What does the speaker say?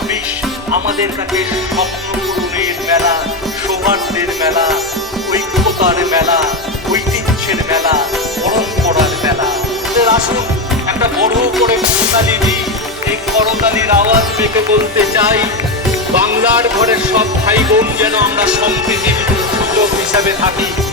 ২৬ আমাদের কাছে স্বপ্ন পূরণের মেলা, সৌহার্দ্যের মেলা, ঐক্যতার মেলা, ঐতিহ্যের মেলা, পরম্পরার মেলা। আসুন একটা বড় করে করতালি দিই। এই করতালির আওয়াজ পেতে বলতে চাই, বাংলার ঘরের সব ভাই বোন যেন আমরা সম্প্রীতির সূচক হিসাবে থাকি।